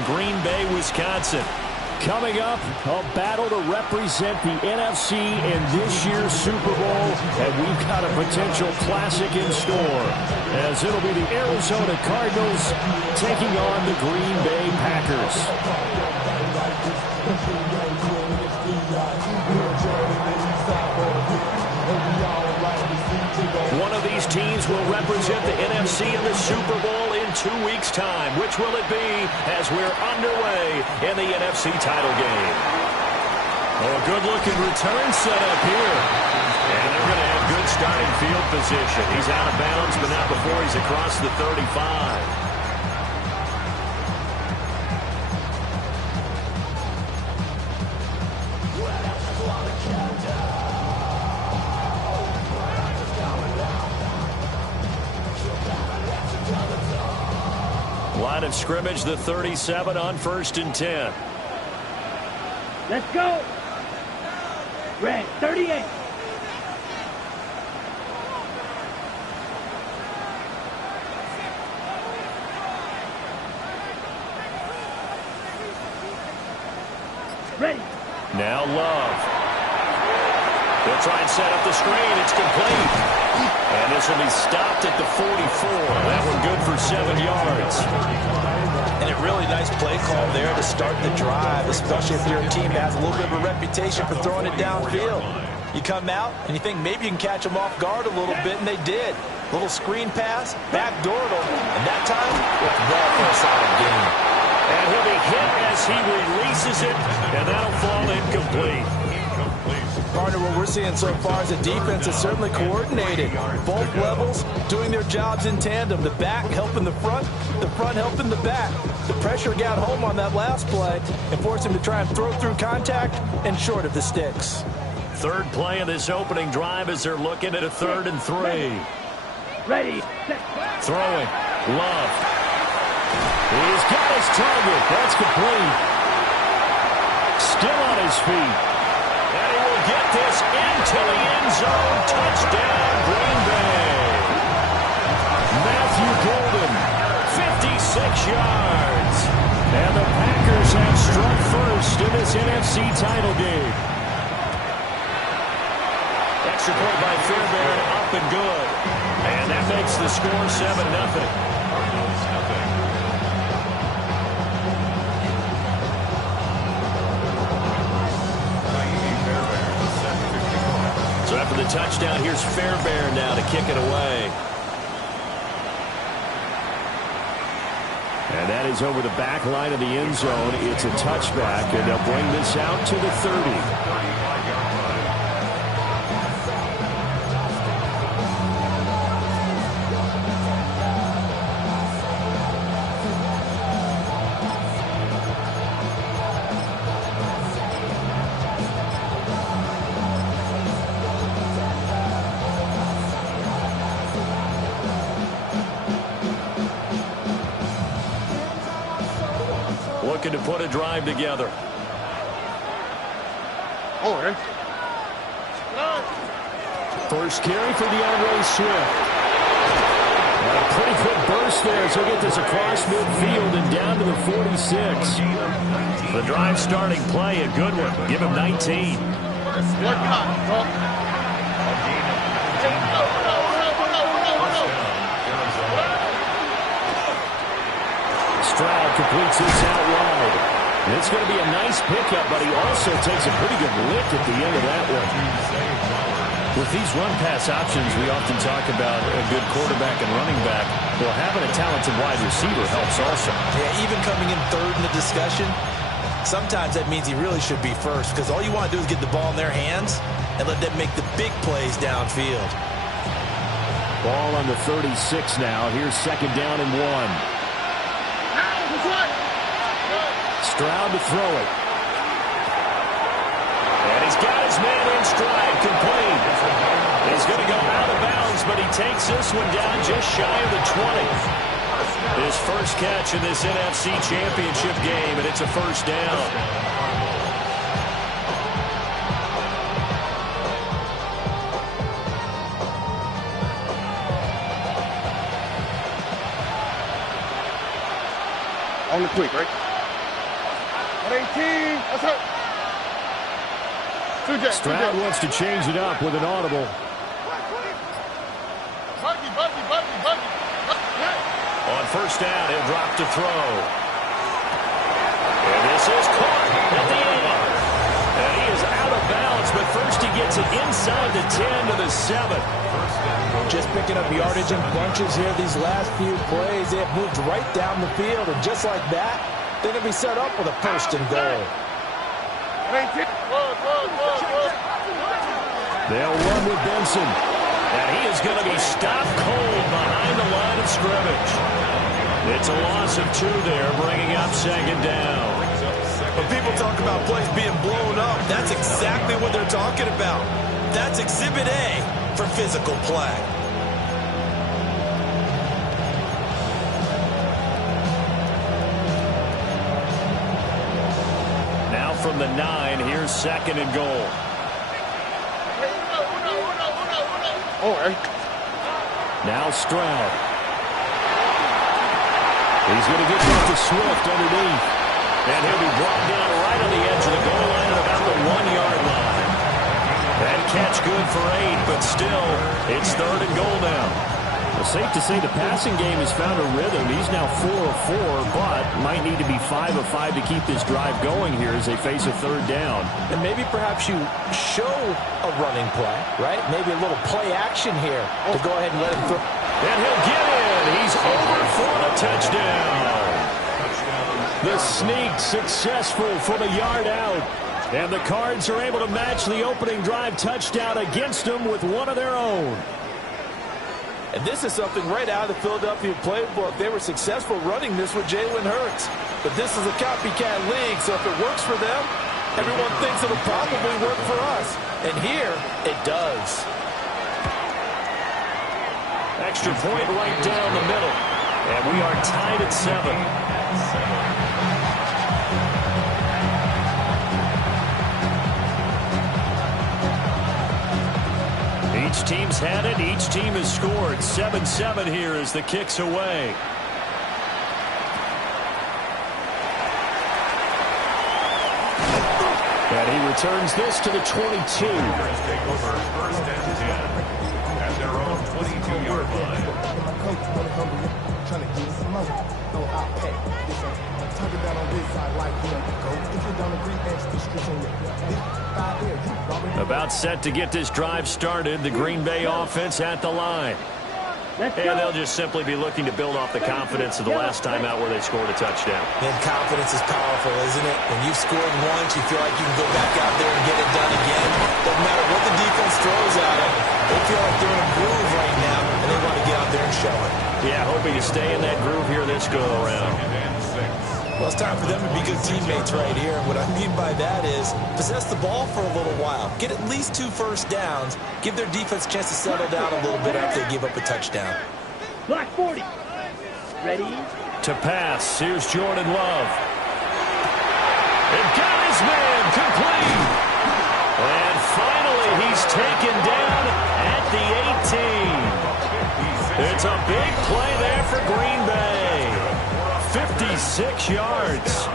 in Green Bay, Wisconsin. Coming up, a battle to represent the NFC in this year's Super Bowl, and we've got a potential classic in store, as it'll be the Arizona Cardinals taking on the Green Bay Packers. One of these teams will represent the NFC in the Super Bowl in 2 weeks' time. Which will it be as we're underway in the NFC title game? Oh, a good-looking return set up here. And they're going to have good starting field position. He's out of bounds, but not before he's across the 35. Line of scrimmage, the 37 on 1st and 10. Let's go. Red, 38. Ready. Now Love. They'll try and set up the screen. It's complete. And this will be stopped at the 44. That one good for 7 yards. And a really nice play call there to start the drive, especially if you're a team that has a little bit of a reputation for throwing it downfield. You come out and you think maybe you can catch them off guard a little bit, and they did. Little screen pass, backdoored them, and that time, it's well for a solid game. And he'll be hit as he releases it, and that'll fall incomplete. Partner, what we're seeing so far is the defense is certainly coordinated. Both levels doing their jobs in tandem. The back helping the front helping the back. The pressure got home on that last play and forced him to try and throw through contact and short of the sticks. Third play of this opening drive as they're looking at a 3rd and 3. Ready. Throwing. Love. He's got his target. That's complete. Still on his feet. And he will get this into the end zone. Touchdown, Green Bay. Matthew Golden, 56 yards. And the Packers have struck first in this NFC title game. Extra point by Fairbairn, up and good. And that makes the score 7-0. So after the touchdown, here's Fairbairn now to kick it away. And that is over the back line of the end zone. It's a touchback, and they'll bring this out to the 30. Looking to put a drive together. First carry for DeAndre Swift. And a pretty quick burst there as he'll get this across midfield and down to the 46. The drive starting play, a good one. Give him 19. Stroud completes this out wide. And it's going to be a nice pickup, but he also takes a pretty good lick at the end of that one. With these run-pass options, we often talk about a good quarterback and running back. Well, having a talented wide receiver helps also. Yeah, even coming in third in the discussion, sometimes that means he really should be first, because all you want to do is get the ball in their hands and let them make the big plays downfield. Ball on the 36 now. Here's 2nd down and 1. Stroud to throw it. And he's got his man in stride, complete. He's going to go out of bounds, but he takes this one down just shy of the 20. His first catch in this NFC Championship game, and it's a first down. On the quick, right? 18. That's hurt. Stroud wants to change it up with an audible. Buggy. On first down, he'll drop to throw. And this is caught at the end. And he is out of bounds, but first he gets it inside the 10 to the 7. Just picking up yardage in bunches here these last few plays. They have moved right down the field, and just like that, they're going to be set up with a first and goal. They'll run with Benson. And he is going to be stopped cold behind the line of scrimmage. It's a loss of 2 there, bringing up second down. When people talk about plays being blown up, that's exactly what they're talking about. That's Exhibit A for physical play. Now from the 9, here's second and goal. Now Stroud. He's going to get back to Swift underneath. And he'll be brought down right on the edge of the goal line at about the 1-yard line. That catch good for 8, but still, it's third and goal now. Well, safe to say the passing game has found a rhythm. He's now 4 of 4, but might need to be 5 of 5 to keep this drive going here as they face a third down. And maybe perhaps you show a running play, right? Maybe a little play action here to go ahead and let him throw. And he'll get in. He's over for the touchdown. The sneak successful from a yard out. And the Cards are able to match the opening drive touchdown against them with one of their own. And this is something right out of the Philadelphia playbook. They were successful running this with Jalen Hurts. But this is a copycat league, so if it works for them, everyone thinks it'll probably work for us. And here, it does. Extra point right down the middle. And we are tied at 7. Each team's had it. Each team has scored. 7-7 here as the kick's away. And he returns this to the 22. Take over first and 10 at their own 22-yard line. About set to get this drive started. The Green Bay offense at the line. And they'll just simply be looking to build off the confidence of the last time out where they scored a touchdown. And confidence is powerful, isn't it? When you've scored once, you feel like you can go back out there and get it done again. Doesn't matter what the defense throws at them. They feel like they're in a groove right now, and they want to get out there and show it. Yeah, hoping to stay in that groove here this go-around. Well, it's time for them to be good teammates right here. And what I mean by that is possess the ball for a little while. Get at least 2 first downs. Give their defense a chance to settle down a little bit after they give up a touchdown. Black 40. Ready? To pass, here's Jordan Love. And got his man complete. And finally, he's taken down at the 18. It's a big play there for Green Bay. 56 yards.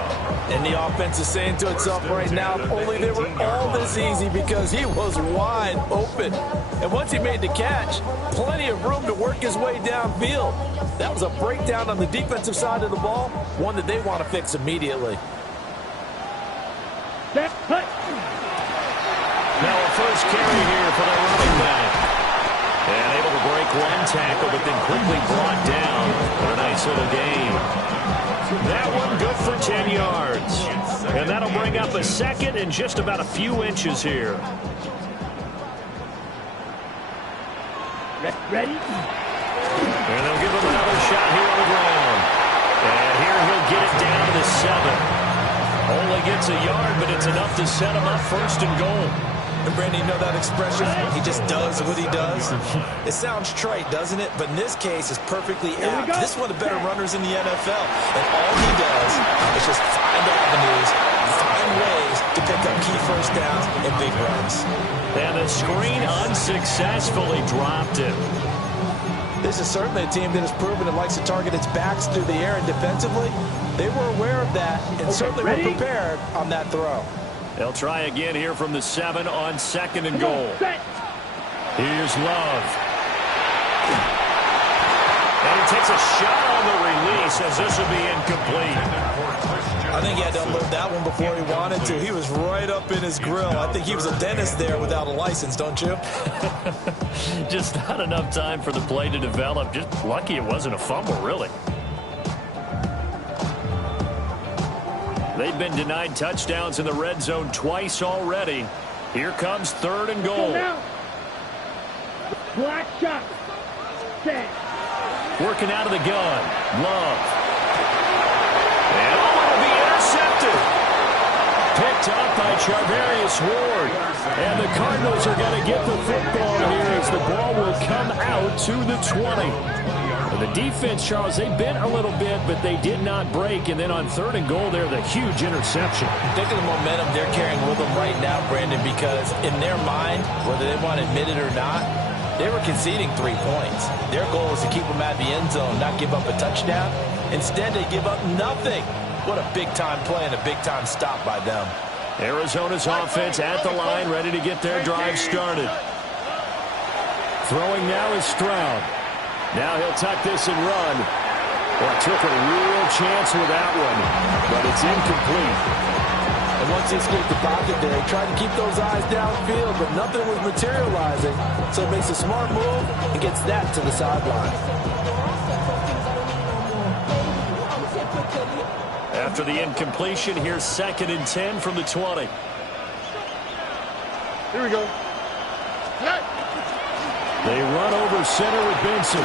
And the offense is saying to itself right now, if only they were all this easy, because he was wide open. And once he made the catch, plenty of room to work his way downfield. That was a breakdown on the defensive side of the ball, one that they want to fix immediately. Now a first carry here for the running back. And able to break one tackle, but then quickly brought down for a nice little gain. That one good for 10 yards. And that'll bring up a second and just about a few inches here. Ready? And they'll give him another shot here on the ground. And here he'll get it down to the 7. Only gets a yard, but it's enough to set him up first and goal. And Brandon, you know that expression? He just does what he does. It sounds trite, doesn't it? But in this case, it's perfectly apt. This is one of the better runners in the NFL. And all he does is just find avenues, find ways to pick up key first downs and big runs. And the screen unsuccessfully dropped it. This is certainly a team that has proven it likes to target its backs through the air, and defensively, They were aware of that and certainly were prepared on that throw. They'll try again here from the 7 on 2nd and goal. Here's Love. And he takes a shot on the release as this will be incomplete. I think he had to unload that one before he wanted to. He was right up in his grill. I think he was a dentist there without a license, don't you? Just not enough time for the play to develop. Just lucky it wasn't a fumble, really. They've been denied touchdowns in the red zone twice already. Here comes 3rd and goal. Black shot. Set. Working out of the gun. Love. And it'll be intercepted. Picked up by Charvarius Ward. And the Cardinals are going to get the football here as the ball will come out to the 20. The defense, Charles, they bent a little bit, but they did not break. And then on 3rd and goal there, the huge interception. Think of the momentum they're carrying with them right now, Brandon, because in their mind, whether they want to admit it or not, they were conceding 3 points. Their goal was to keep them out of the end zone, not give up a touchdown. Instead, they give up nothing. What a big-time play and a big-time stop by them. Arizona's offense at the line, ready to get their drive started. Throwing now is Stroud. Now he'll tuck this and run. Well, took a real chance with that one, but it's incomplete. And once he escaped the pocket there, he tried to keep those eyes downfield, but nothing was materializing. So he makes a smart move and gets that to the sideline. After the incompletion, here's 2nd and 10 from the 20. Here we go. They run over center with Benson.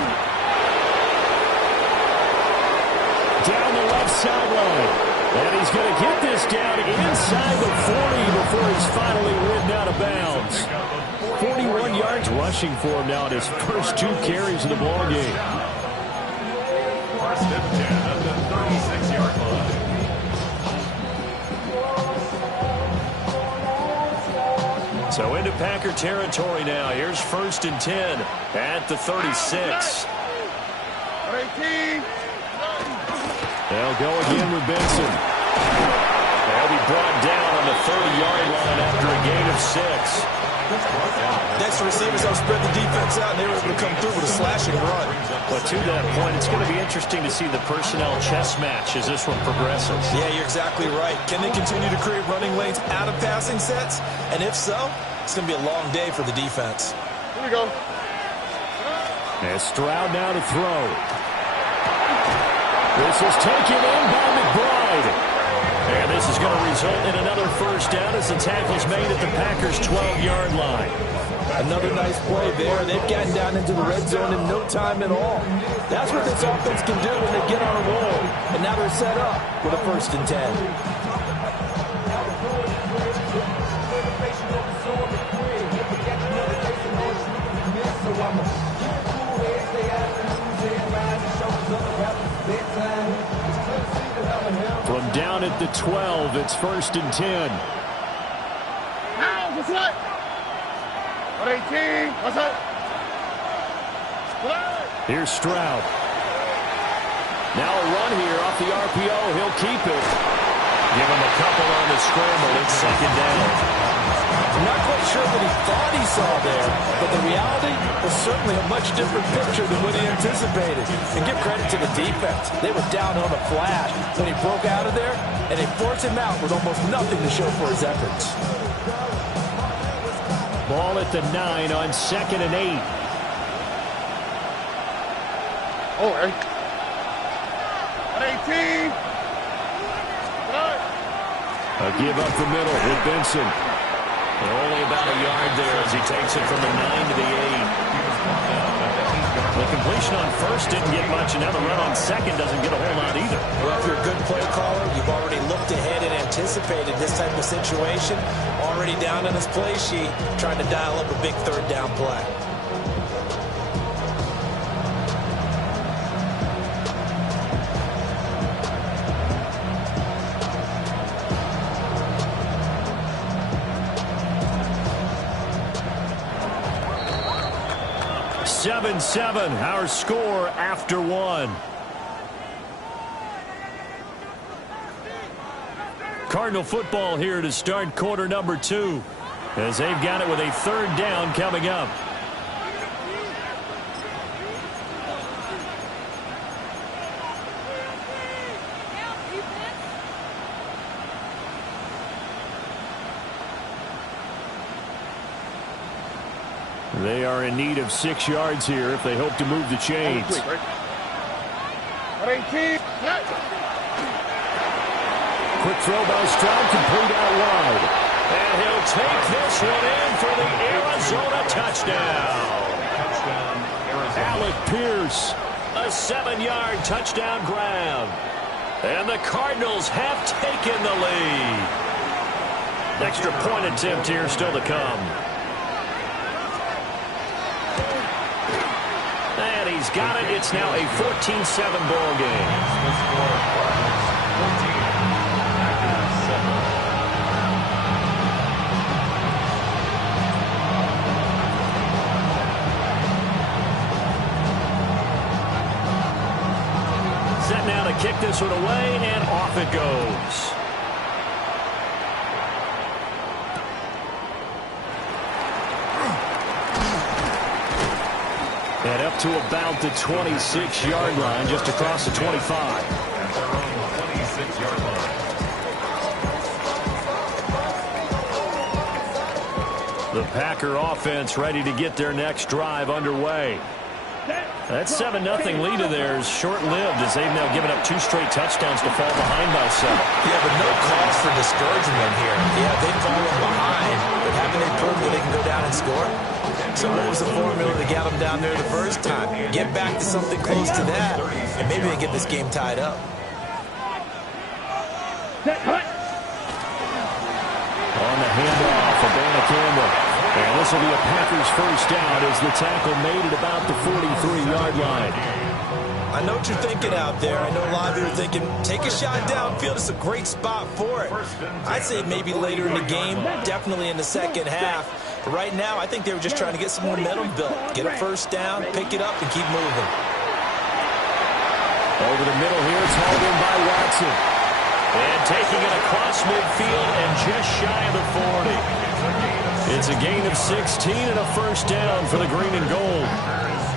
Down the left sideline. And he's going to get this down inside the 40 before he's finally ridden out of bounds. 41 yards rushing for him now at his first 2 carries of the ball game. 1st and 10 at the 36-yard line. So into Packer territory now. Here's 1st and 10 at the 36. 18. They'll go again with Benson. They'll be brought down on the 30-yard line after a gain of 6. Next to receivers, they'll spread the defense out, and they were able to come through with a slashing run. But to that point, it's going to be interesting to see the personnel chess match as this one progresses. Yeah, you're exactly right. Can they continue to create running lanes out of passing sets? And if so, it's going to be a long day for the defense. Here we go. And Stroud now to throw. This is taken in by McBride. And this is going to result in another 1st down as the tackle's made at the Packers' 12-yard line. Another nice play there. They've gotten down into the red zone in no time at all. That's what this offense can do when they get on a roll. And now they're set up with a 1st and 10. From down at the 12, it's 1st and 10. Now, what's that? 18. What's that? Here's Stroud. Now a run here off the RPO. He'll keep it. Give him a couple on the scramble. It's 2nd down. I'm not quite sure what he thought he saw there, but the reality was certainly a much different picture than what he anticipated. And give credit to the defense. They were down on a flash when he broke out of there, and they forced him out with almost nothing to show for his efforts. Ball at the 9 on 2nd and 8. Oh, hey. 18. A give up the middle with Benson. And only about a yard there as he takes it from the 9 to the 8. The completion on 1st didn't get much, and now the run on 2nd doesn't get a whole lot either. Well, if you're a good play caller, you've already looked ahead and anticipated this type of situation. Already down on his play sheet, trying to dial up a big 3rd down play. Seven, our score after 1. Cardinal football here to start quarter number 2, as they've got it with a third down coming up. They are in need of 6 yards here if they hope to move the chains. Quick throw by Stroud, complete out wide. And he'll take this one in for the Arizona touchdown. Alec Pierce. A 7-yard touchdown grab. And the Cardinals have taken the lead. Extra point attempt here still to come. And he's got it. It's now a 14-7 ball game. Set now to kick this one away, and off it goes. And up to about the 26-yard line, just across the 25. At their own 26-yard line. The Packer offense ready to get their next drive underway. That 7-0 lead of theirs short-lived as they've now given up 2 straight touchdowns to fall behind by 7. Yeah, but no cause for discouragement here. Yeah, they've fallen behind, but haven't they proved that they can go down and score? So what was the formula to get them down there the first time? Get back to something close to that, and maybe they get this game tied up. On the handoff, Campbell. And this will be a Packers first down as the tackle made it about the 43-yard line. I know what you're thinking out there. I know a lot of you are thinking, take a shot downfield. It's a great spot for it. I'd say maybe later in the game, definitely in the second half. But right now, I think they were just trying to get some momentum built. Get a first down, pick it up, and keep moving. Over the middle here, it's hauled in by Watson. And taking it across midfield and just shy of the 40. It's a gain of 16 and a first down for the green and gold.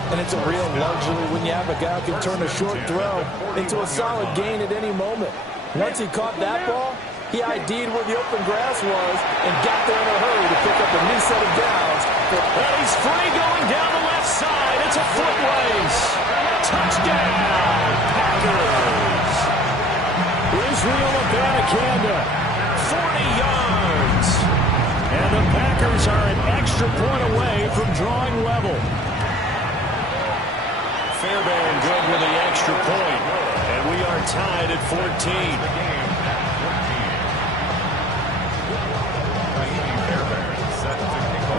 And it's a real luxury when you have a guy who can turn a short throw into a solid gain at any moment. Once he caught that ball, he ID'd where the open grass was and got there in a hurry to pick up a new set of downs. And he's free going down the left side. It's a foot race. Touchdown, Packers. Israel Abanikanda, 40 yards. And the Packers are an extra point away from drawing level. Fairbairn good with the extra point. And we are tied at 14.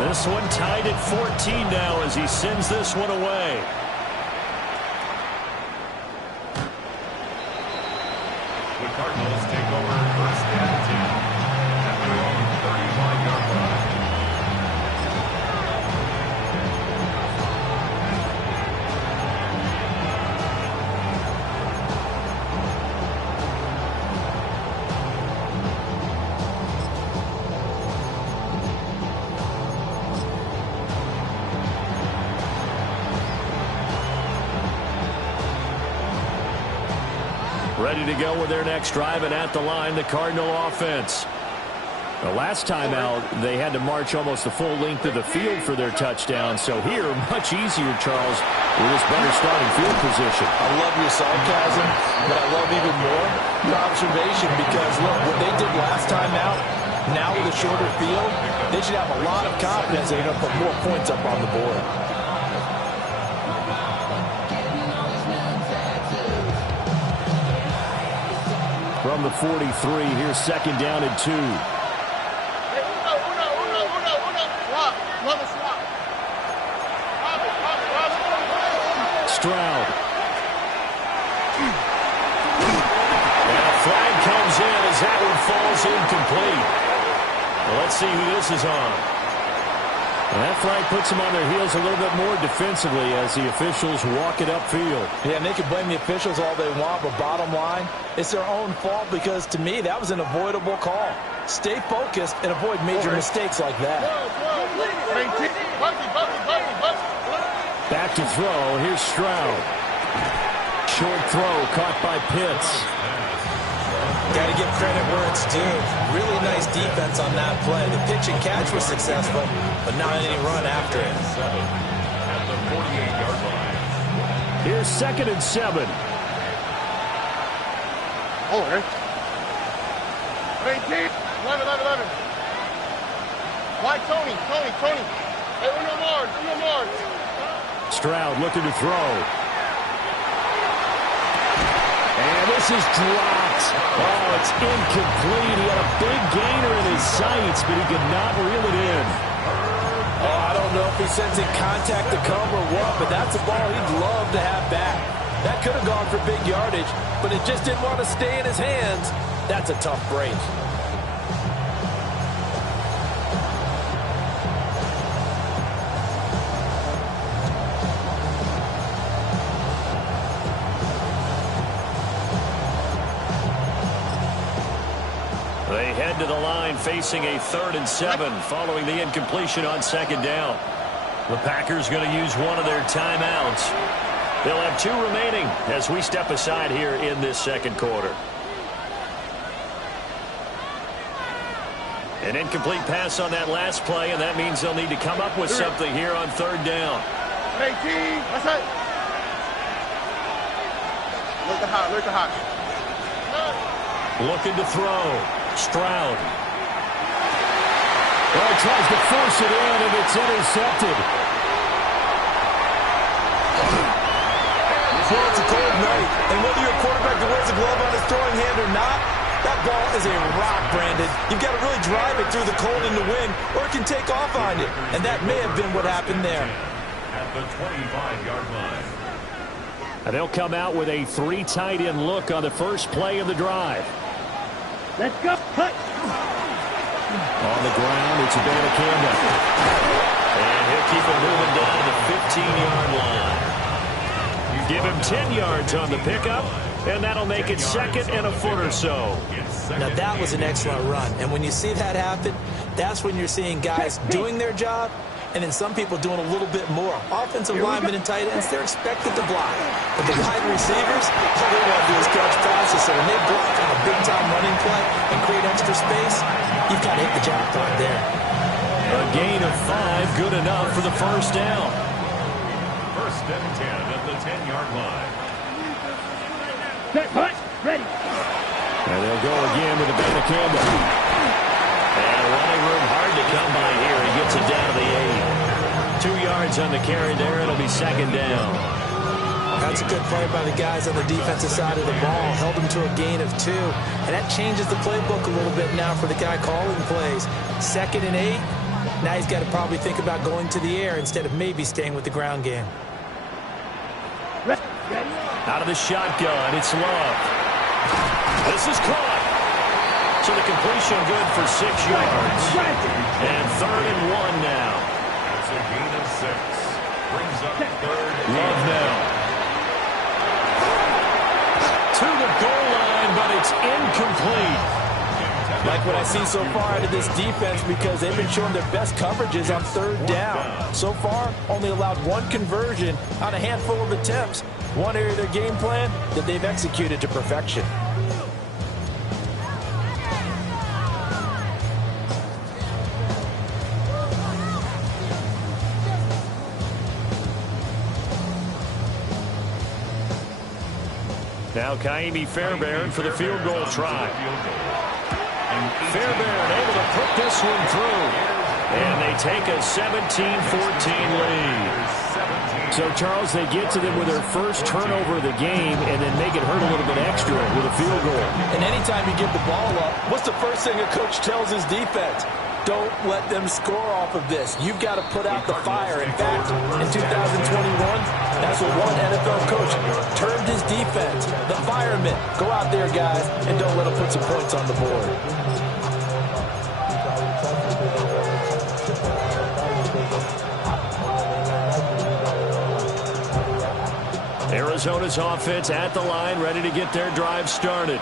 This one tied at 14 now as he sends this one away. The Cardinals take over first and 10 at their own 35-yard line. Ready to go with their next drive, and at the line, the Cardinal offense. The last time out, they had to march almost the full length of the field for their touchdown. So here, much easier, Charles, with this better starting field position. I love your sarcasm, but I love even more your observation because, look, what they did last time out, now with a shorter field, they should have a lot of confidence they're going to put more points up on the board. From the 43, here's second down and 2. Stroud. And a flag comes in as that one falls incomplete. Well, let's see who this is on. And that flag puts them on their heels a little bit more defensively as the officials walk it upfield. Yeah, and they can blame the officials all they want, but bottom line, it's their own fault because, to me, that was an avoidable call. Stay focused and avoid major mistakes like that. Back to throw. Here's Stroud. Short throw caught by Pitts. Got to give credit where it's due. Really nice defense on that play. The pitch and catch was successful, but not any run after it. At the 48-yard line. Here's 2nd and 7. Oh, okay. 18. 11. Why, Tony? Hey, no more. Stroud looking to throw. And this is dropped. Oh, it's incomplete. He had a big gainer in his sights, but he could not reel it in. Oh, I don't know if he's sensing contact to come or what, but that's a ball he'd love to have back. That could have gone for big yardage, but it just didn't want to stay in his hands. That's a tough break. They head to the line facing a 3rd and 7 following the incompletion on 2nd down. The Packers going to use one of their timeouts. They'll have 2 remaining as we step aside here in this 2nd quarter. An incomplete pass on that last play, and that means they'll need to come up with something here on 3rd down. 18. That's it. Look at hot. Looking to throw. Stroud. Well, he tries to force it in, and it's intercepted. Well, it's a cold night, and whether you're a quarterback that wears a glove on his throwing hand or not, that ball is a rock, Brandon. You've got to really drive it through the cold and the wind, or it can take off on you, and that may have been what happened there. At the 25-yard line. And they'll come out with a 3 tight end look on the first play of the drive. Let's go. Cut. On the ground, it's Abanikanda. And he'll keep it moving down to the 15-yard line. Give him 10 yards on the pickup, and that'll make it 2nd and a foot or so. Now, that was an excellent run, and when you see that happen, that's when you're seeing guys doing their job, and then some people doing a little bit more. Offensive linemen and tight ends, they're expected to block. But the wide receivers, all they want to do is catch passes. So when they block on a big-time running play and create extra space, you've got to hit the jackpot there. A gain of 5, good enough for the first down. 1st and 10 at the 10-yard line. Set. Hut. Ready. And they'll go again with Abanikanda. And running room hard to come by here. He gets it down to the 8. 2 yards on the carry there. It'll be 2nd down. That's a good play by the guys on the defensive side of the ball. Held them to a gain of 2. And that changes the playbook a little bit now for the guy calling plays. 2nd and 8. Now he's got to probably think about going to the air instead of maybe staying with the ground game. Out of the shotgun, it's Love. This is caught. So the completion good for 6 yards. And 3rd and 1 now. That's a gain of 6. Brings up 3rd. Love now. To the goal line, but it's incomplete. Like what I see so far out of this defense because they've been showing their best coverages on 3rd down. So far, only allowed 1 conversion on a handful of attempts. One area of their game plan that they've executed to perfection. Now Kaimi Fairbairn for the field goal try. Fairbairn able to put this one through. And they take a 17-14 lead. So, Charles, they get to them with their first turnover of the game and then make it hurt a little bit extra with a field goal. And anytime you give the ball up, what's the first thing a coach tells his defense? Don't let them score off of this. You've got to put out the fire. In fact, in 2021, that's what one NFL coach termed his defense, the firemen. Go out there, guys, and don't let them put some points on the board. Arizona's offense at the line, ready to get their drive started.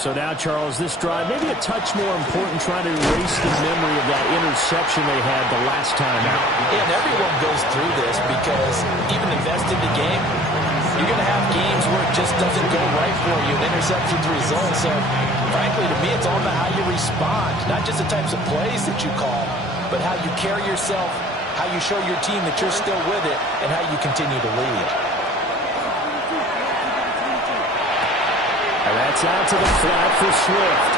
So now, Charles, this drive maybe a touch more important, trying to erase the memory of that interception they had the last time out. Yeah, and everyone goes through this because even invested in the game, you're going to have games where it just doesn't go right for you. An interception's the result. So, frankly, to me, it's all about how you respond, not just the types of plays that you call, but how you carry yourself, how you show your team that you're still with it, and how you continue to lead. And that's out to the flat for Swift.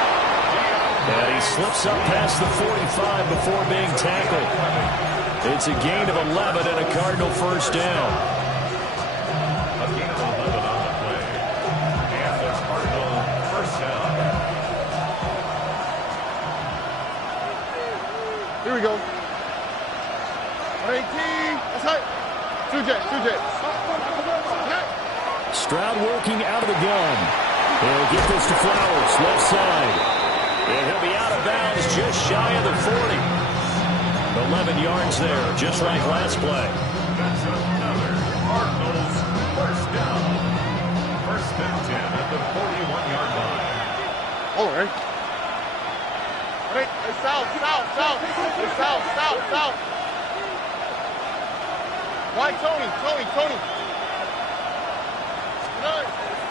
And he slips up past the 45 before being tackled. It's a gain of 11 and a Cardinal first down. A gain of 11 on the play. And the Cardinal first down. Here we go. 18. That's right. Two jet. Stroud working out of the gun. He'll get this to Flowers, left side. And he'll be out of bounds just shy of the 40. 11 yards there, just like last play. That's another Cardinals first down. First and 10 at the 41-yard line. Oh, right. Hey, south. Hey, south. Why, Tony.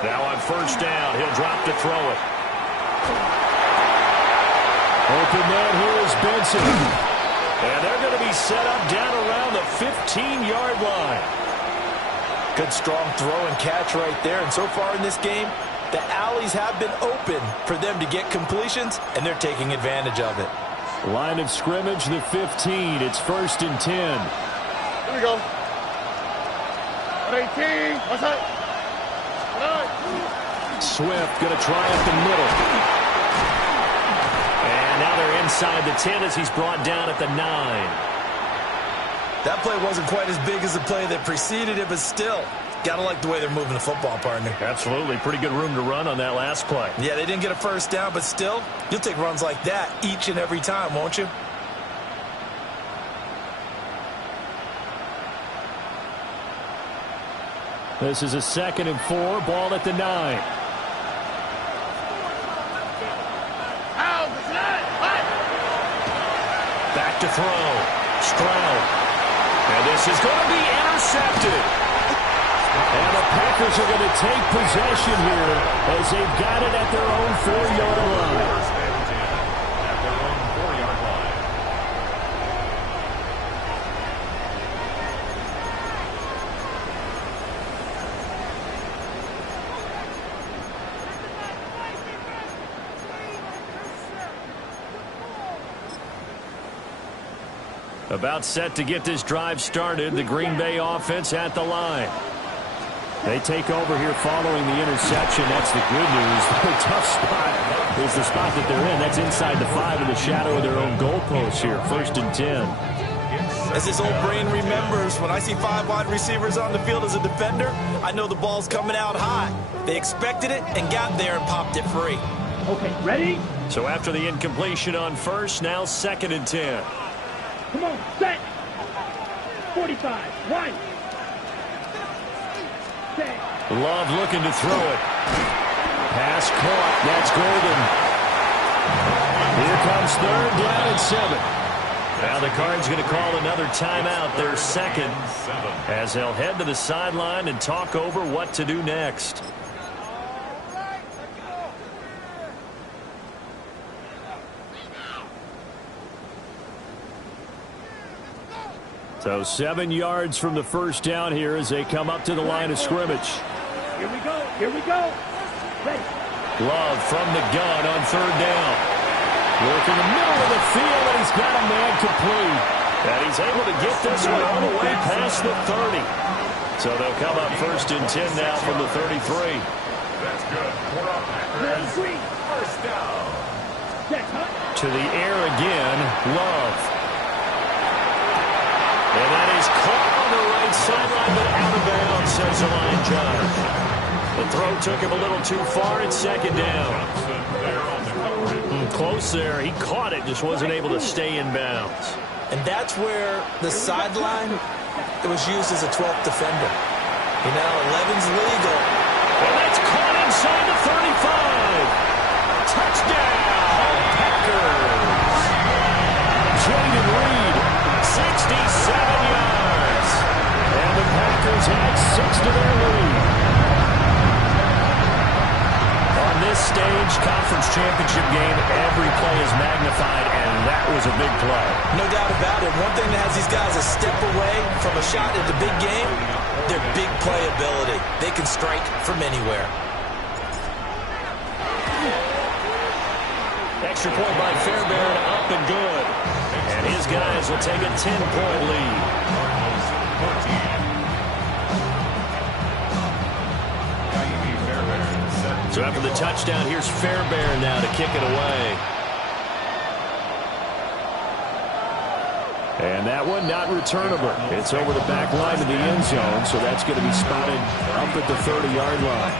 Now on first down, he'll drop to throw it. Open man here is Benson. And they're going to be set up down around the 15-yard line. Good strong throw and catch right there. And so far in this game, the alleys have been open for them to get completions, and they're taking advantage of it. Line of scrimmage, the 15. It's first and 10. Here we go. 18. What's that? Swift going to try up the middle. And now they're inside the 10 as he's brought down at the 9. That play wasn't quite as big as the play that preceded it, but still, got to like the way they're moving the football, partner. Absolutely. Pretty good room to run on that last play. Yeah, they didn't get a first down, but still, you'll take runs like that each and every time, won't you? This is a 2nd and 4, ball at the 9. Back to throw. Stroud. And this is going to be intercepted. And the Packers are going to take possession here as they've got it at their own 4-yard line. First and 10 at their own 4-yard line. About set to get this drive started. The Green Bay offense at the line. They take over here following the interception. That's the good news. The tough spot is the spot that they're in. That's inside the 5 in the shadow of their own goalposts here. First and 10. As his old brain remembers, when I see 5 wide receivers on the field as a defender, I know the ball's coming out high. They expected it and got there and popped it free. Okay, ready? So after the incompletion on first, now 2nd and 10. Come on, set. 45, 1. Set. Love looking to throw it. Pass caught. That's Golden. Here comes 3rd down and 7. Now the Cards going to call another timeout, their second, as they'll head to the sideline and talk over what to do next. So 7 yards from the first down here as they come up to the line of scrimmage. Here we go. Ready. Love from the gun on 3rd down. Work in the middle of the field, and he's got a man complete. And he's able to get this one all the way past the 30. So they'll come up first and 10 now from the 33. That's good. First down. To the air again, Love. And that is caught on the right sideline, but out of bounds, says the line judge. The throw took him a little too far. It's 2nd down. Close there. He caught it, just wasn't able to stay in bounds. And that's where the sideline, it was used as a 12th defender. You know, 11's legal. And that's caught inside the 35. Touchdown, Packers. Jaden Reed, 67 yards. And the Packers add 6 to their lead. On this stage, conference championship game, every play is magnified, and that was a big play. No doubt about it. One thing that has these guys a step away from a shot at the big game, their big play ability. They can strike from anywhere. Extra point by Fairbairn, up and good. And his guys will take a 10-point lead. So after the touchdown, here's Fairbairn now to kick it away. And that one not returnable. It's over the back line to the end zone, so that's going to be spotted up at the 30-yard line.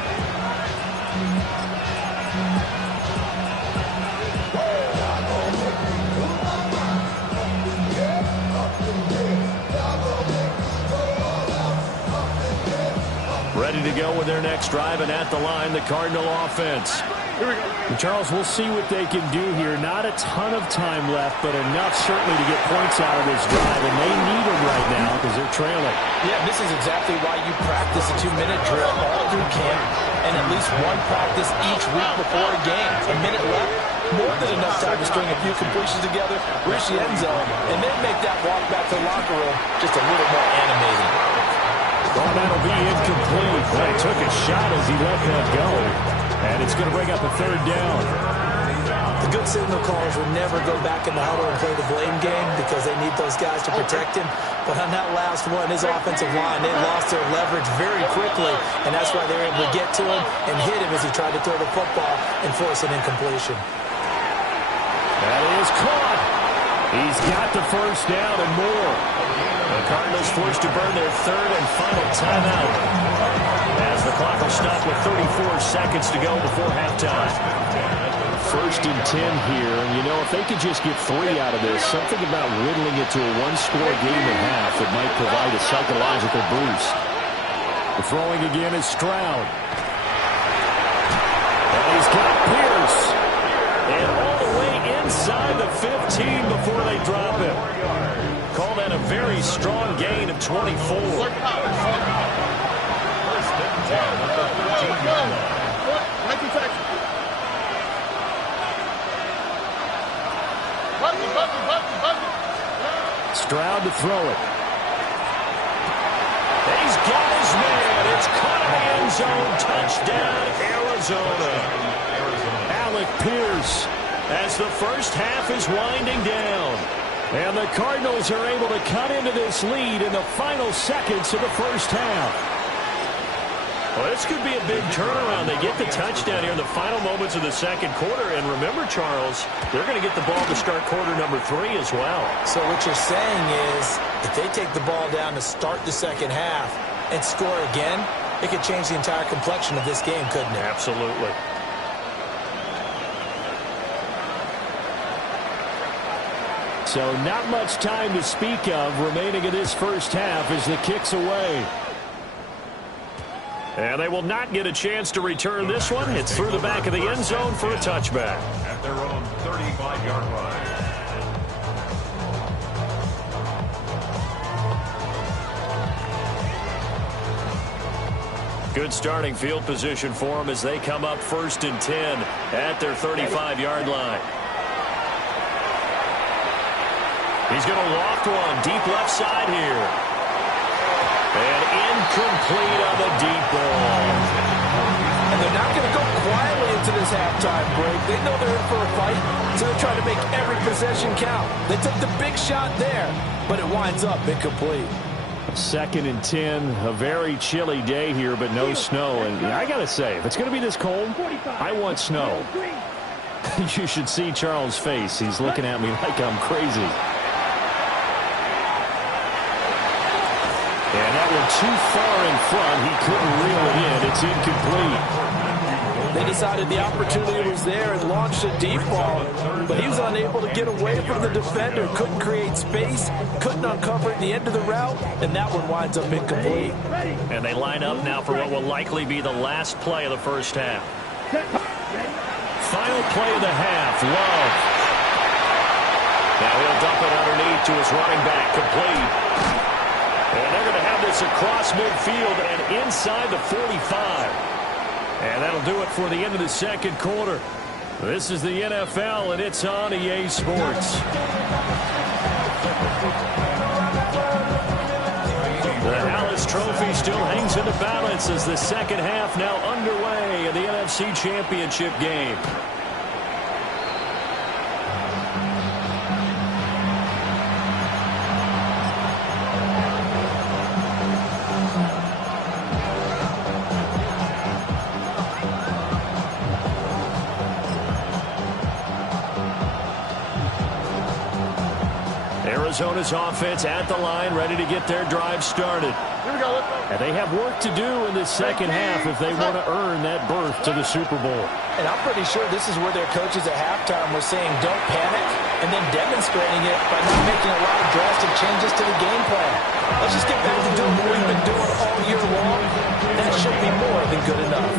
Ready to go with their next drive, and at the line, the Cardinal offense. Here we go. And Charles, we'll see what they can do here. Not a ton of time left, but enough certainly to get points out of this drive, and they need them right now because they're trailing. Yeah, this is exactly why you practice a 2-minute drill all through camp, and at least one practice each week before a game. A minute left, more than enough time to string a few completions together, reach the end zone, and then make that walk back to the locker room just a little more animating. Oh, that'll be incomplete. Well, he took a shot as he let that go. And it's going to bring up a third down. The good signal callers would never go back in the huddle and play the blame game because they need those guys to protect him. But on that last one, his offensive line, they lost their leverage very quickly, and that's why they were able to get to him and hit him as he tried to throw the football and force an incompletion. That is caught. He's got the first down and more. The Cardinals forced to burn their third and final timeout as the clock will stop with 34 seconds to go before halftime. 1st and 10 here. And, you know, if they could just get 3 out of this, something about whittling it to a one-score game at half that might provide a psychological boost. The throwing again is Stroud. And he's got Pierce. And all the way inside the 15 before they drop him. Call that a very strong gain of 24. Stroud to throw it. He's got his man. It's caught in the end zone. Touchdown, Arizona. Alec Pierce as the first half is winding down. And the Cardinals are able to cut into this lead in the final seconds of the first half. Well, this could be a big turnaround. They get the touchdown here in the final moments of the second quarter. And remember, Charles, they're going to get the ball to start quarter number 3 as well. So what you're saying is if they take the ball down to start the second half and score again, it could change the entire complexion of this game, couldn't it? Absolutely. So not much time to speak of remaining in this first half as the kick's away. And they will not get a chance to return this one. It's through the back of the end zone for a touchback. At their own 35-yard line. Good starting field position for them as they come up 1st and 10 at their 35-yard line. He's going to loft one deep left side here. And incomplete on the deep ball. And they're not going to go quietly into this halftime break. They know they're in for a fight, so they're trying to make every possession count. They took the big shot there, but it winds up incomplete. 2nd and 10, a very chilly day here, but no snow. And I got to say, if it's going to be this cold, I want snow. You should see Charles' face. He's looking at me like I'm crazy. And that one too far in front. He couldn't reel it in. It's incomplete. They decided the opportunity was there and launched a deep ball, but he was unable to get away from the defender, couldn't create space, couldn't uncover at the end of the route, and that one winds up incomplete. And they line up now for what will likely be the last play of the first half. Final play of the half, Love. Now he'll dump it underneath to his running back, complete. And they're going to have this across midfield and inside the 45. And that'll do it for the end of the second quarter. This is the NFL, and it's on EA Sports. The Alice Trophy still hangs in the balance as the second half now underway in the NFC Championship game. Arizona's offense at the line, ready to get their drive started. Here we go, let's go. And they have work to do in this second half if they want to earn that berth to the Super Bowl. And I'm pretty sure this is where their coaches at halftime were saying don't panic, and then demonstrating it by not making a lot of drastic changes to the game plan. Let's just get back to doing what we've been doing all year long. That should be more than good enough.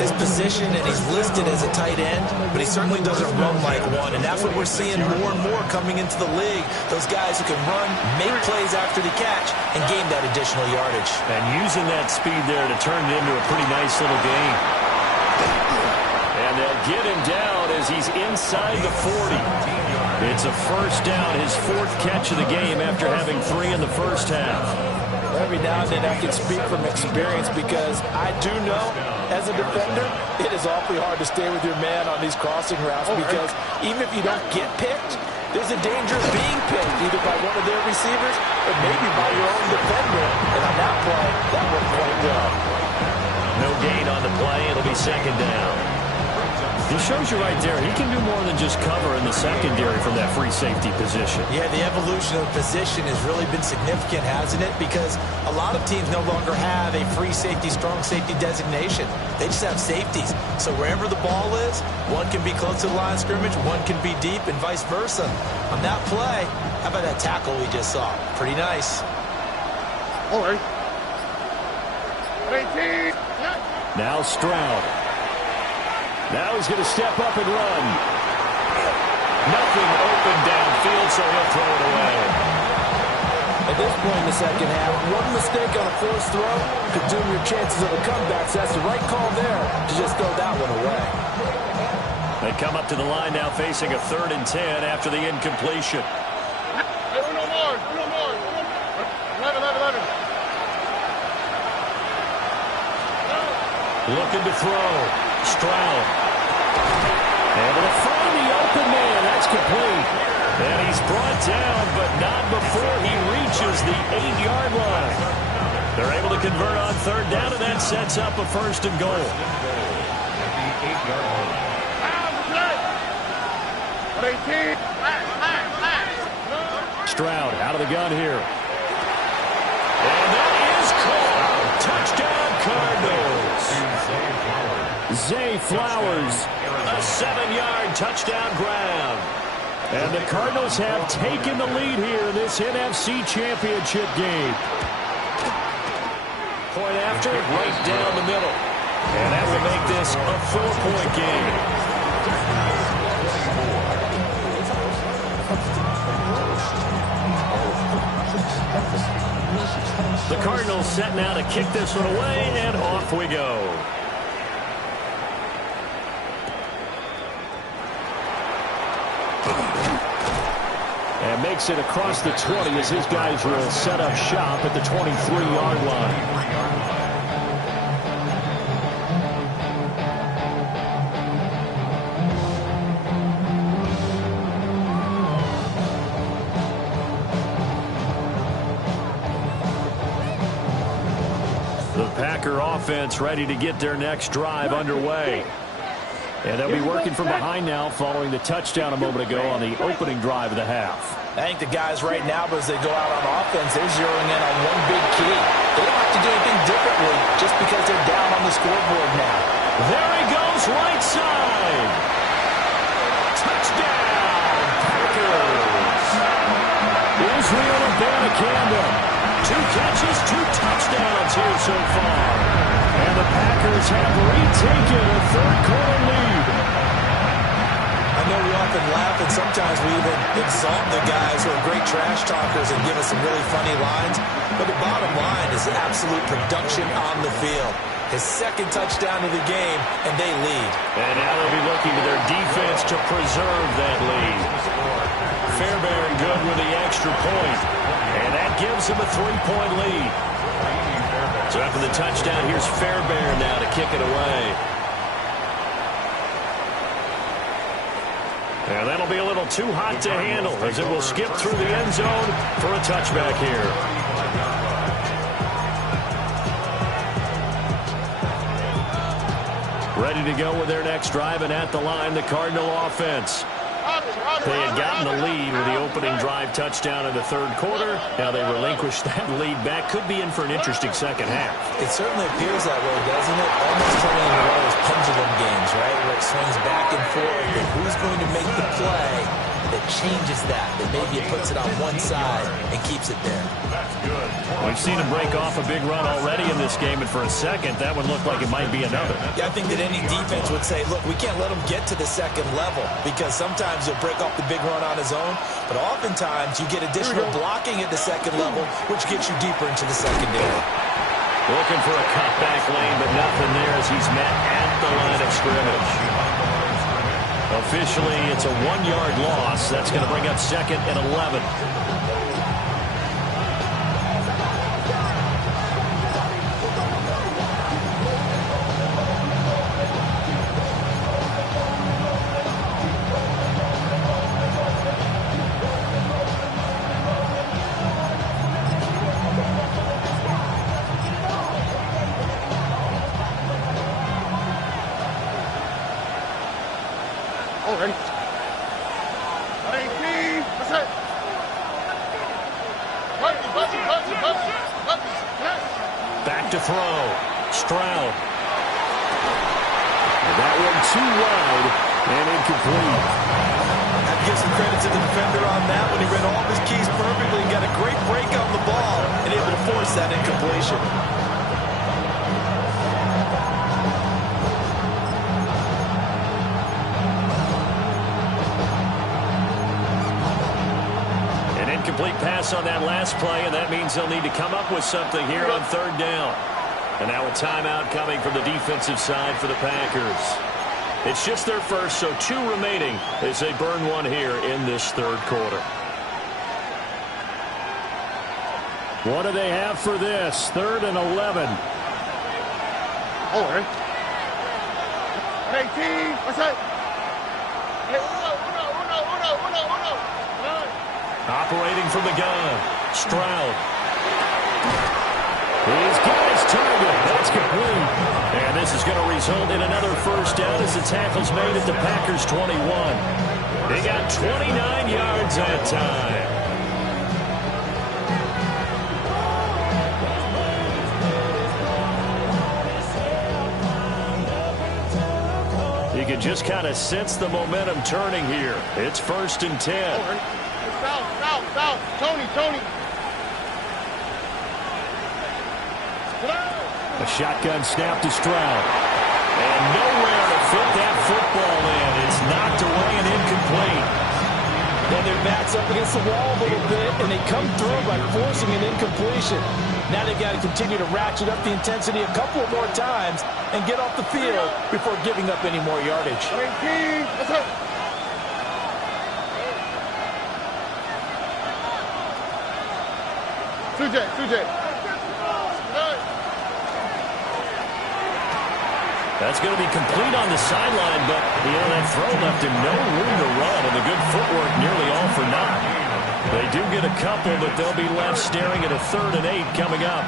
His position, and he's listed as a tight end, but he certainly doesn't run like one, and that's what we're seeing more and more coming into the league. Those guys who can run, make plays after the catch, and gain that additional yardage. And using that speed there to turn it into a pretty nice little game. And they'll get him down as he's inside the 40. It's a first down, his fourth catch of the game after having 3 in the first half. Every now and then I can speak from experience because I do know, as a defender, it is awfully hard to stay with your man on these crossing routes because even if you don't get picked, there's a danger of being picked either by one of their receivers or maybe by your own defender. And on that play, that worked quite well. No gain on the play. It'll be second down. He shows you right there, he can do more than just cover in the secondary from that free safety position. Yeah, the evolution of position has really been significant, hasn't it? Because a lot of teams no longer have a free safety, strong safety designation. They just have safeties. So wherever the ball is, one can be close to the line of scrimmage, one can be deep, and vice versa. On that play, how about that tackle we just saw? Pretty nice. All right. 18. Now Stroud. Now he's going to step up and run. Nothing open downfield, so he'll throw it away. At this point in the second half, one mistake on a forced throw could doom your chances of a comeback. So that's the right call there to just throw that one away. They come up to the line now facing a 3rd and 10 after the incompletion. Hey, no more. 11. Looking to throw. Stroud. Able to find the open man. That's complete. And he's brought down, but not before he reaches the 8-yard line. They're able to convert on 3rd down, and that sets up a 1st and goal. Stroud out of the gun here. And that is caught. Touchdown, Cardinals. Zay Flowers. A 7-yard touchdown grab. And the Cardinals have taken the lead here in this NFC Championship game. Point after, right down the middle. And that will make this a 4-point game. The Cardinals set now to kick this one away, and off we go. And makes it across the 20 as his guys will set up shop at the 23-yard line. Packer offense ready to get their next drive underway. And they'll be working from behind now following the touchdown a moment ago on the opening drive of the half. I think the guys right now, as they go out on offense, they're zeroing in on one big key. They don't have to do anything differently just because they're down on the scoreboard now. There he goes, right side. Touchdown, Packers. Israel Abanikanda. 2 catches, 2 touchdowns here so far. And the Packers have retaken a third-quarter lead. I know we often laugh, and sometimes we even exalt the guys who are great trash talkers and give us some really funny lines. But the bottom line is absolute production on the field. His second touchdown of the game, and they lead. And now they'll be looking to their defense to preserve that lead. Fairbairn good with the extra point. And that gives him a 3-point lead. So after the touchdown, here's Fairbairn now to kick it away. And that'll be a little too hot to handle as it will skip through the end zone for a touchback here. Ready to go with their next drive, and at the line, the Cardinal offense. They had gotten the lead with the opening drive touchdown in the third quarter. Now they relinquished that lead back. Could be in for an interesting second half. It certainly appears that way, doesn't it? Almost turning into one of those pendulum games, right, where it swings back and forth. And who's going to make the play that changes that maybe it puts it on one side and keeps it there? That's good. We've seen him break off a big run already in this game, and for a second, that would look like it might be another. Yeah, I think that any defense would say, look, we can't let him get to the second level because sometimes he'll break off the big run on his own, but oftentimes you get additional blocking at the second level, which gets you deeper into the secondary. Looking for a cutback lane, but nothing there as he's met at the line of scrimmage. Officially, it's a 1-yard loss. That's going to bring up 2nd and 11. Ready? What's that? Back to throw. Stroud. That one too wide and incomplete. I give some credit to the defender on that when he read all of his keys perfectly and got a great break on the ball and able to force that incompletion. Incomplete pass on that last play, and that means they'll need to come up with something here on 3rd down. And now a timeout coming from the defensive side for the Packers. It's just their first, so 2 remaining as they burn one here in this 3rd quarter. What do they have for this? 3rd and 11. All right. 18. What's that? Operating from the gun, Stroud. He's got his target. That's complete. And this is going to result in another first down as the tackle's made at the Packers' 21. They got 29 yards that time. You can just kind of sense the momentum turning here. It's 1st and 10. South. Tony. A shotgun snap to Stroud. And nowhere to fit that football in. It's knocked away and incomplete. And their back's up against the wall a little bit, and they come through by forcing an incompletion. Now they've got to continue to ratchet up the intensity a couple more times and get off the field before giving up any more yardage. 19. What's up? Sujay. That's going to be complete on the sideline, but, that throw left him no room to run, and the good footwork nearly all for naught. They do get a couple, but they'll be left staring at a 3rd and 8 coming up.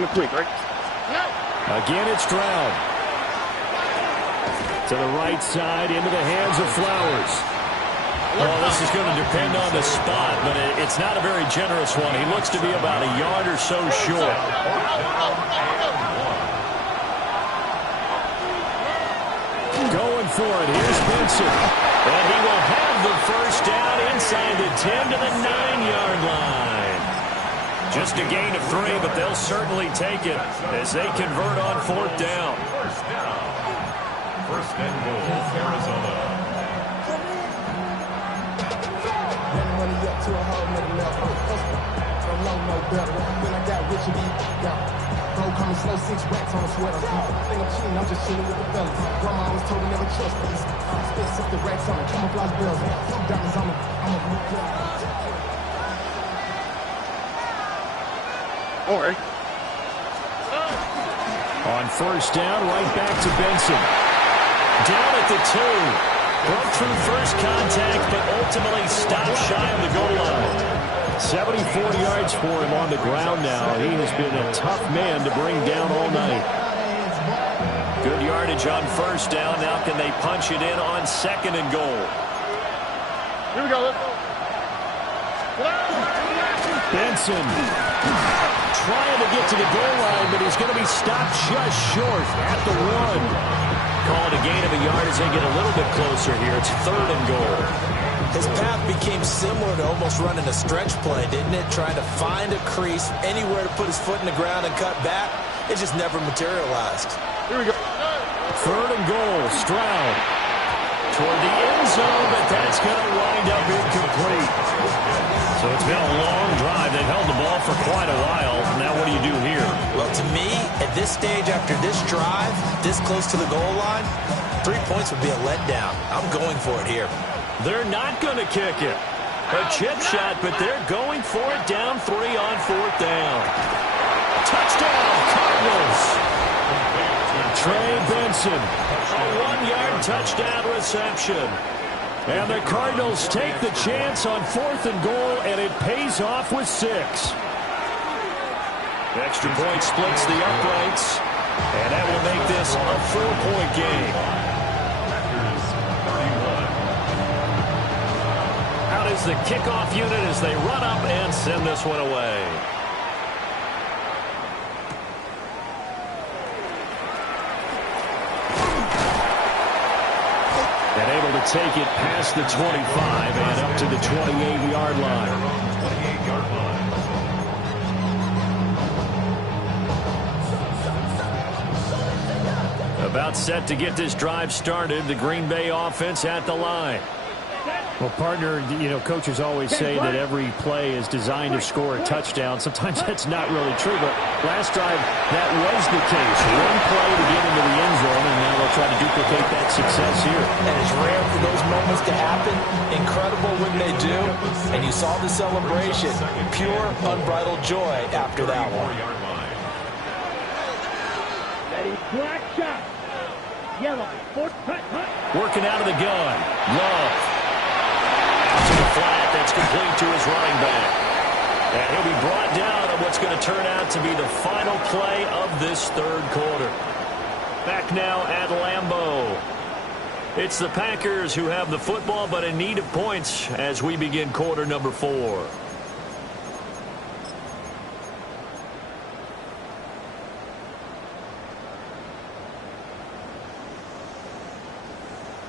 on the quick, right? Again, it's Stroud. To the right side, into the hands of Flowers. Well, this is going to depend on the spot, but it's not a very generous one. He looks to be about a yard or so short. Going for it. Here's Benson. And he will have the first down inside the 10 to the 9-yard line. Just a gain of 3, but they'll certainly take it as they convert on 4th down. First and goal, Arizona. Coming slow, 6 racks on a sweater. Think I'm cheating, I'm just chilling with the fellas. Grandma always told me never trust these. Spit 60 racks on me, camouflage bills. Diamonds on me, I'm a blue pill. All right. On 1st down, right back to Benson. Down at the 2. Broke through first contact, but ultimately stopped shy of the goal line. 74 yards for him on the ground now. He has been a tough man to bring down all night. Good yardage on 1st down. Now can they punch it in on 2nd and goal? Here we go. Let's go. Benson trying to get to the goal line, but he's going to be stopped just short at the 1. Call it a gain of a yard as they get a little bit closer here. It's 3rd and goal. His path became similar to almost running a stretch play, didn't it? Trying to find a crease, anywhere to put his foot in the ground and cut back. It just never materialized. Here we go. 3rd and goal. Stroud Toward the end zone, but that's going to wind up incomplete. So it's been a long drive. They've held the ball for quite a while. Now what do you do here? Well, to me, at this stage, after this drive, this close to the goal line, 3 points would be a letdown. I'm going for it here. They're not going to kick it. A chip shot, but they're going for it. Down 3 on 4th down. Touchdown, Cardinals. Trey Benson. A 1-yard touchdown reception. And the Cardinals take the chance on 4th and goal, and it pays off with 6. Extra point splits the uprights, and that will make this a 4-point game. Out is the kickoff unit as they run up and send this one away. And able to take it past the 25 and up to the 28-yard line. 28-yard line. About set to get this drive started. The Green Bay offense at the line. Well, partner, you know, coaches always say that every play is designed to score a touchdown. Sometimes that's not really true, but last drive, that was the case. One play to get into the end zone, and now they'll try to duplicate that success here. And it's rare for those moments to happen. Incredible when they do. And you saw the celebration. Pure, unbridled joy after that one. Ready, black shot. Yellow, 4th cut. Working out of the gun. Love. To the flat, that's complete to his running back. And he'll be brought down on what's going to turn out to be the final play of this 3rd quarter. Back now at Lambeau. It's the Packers who have the football, but in need of points as we begin quarter number 4.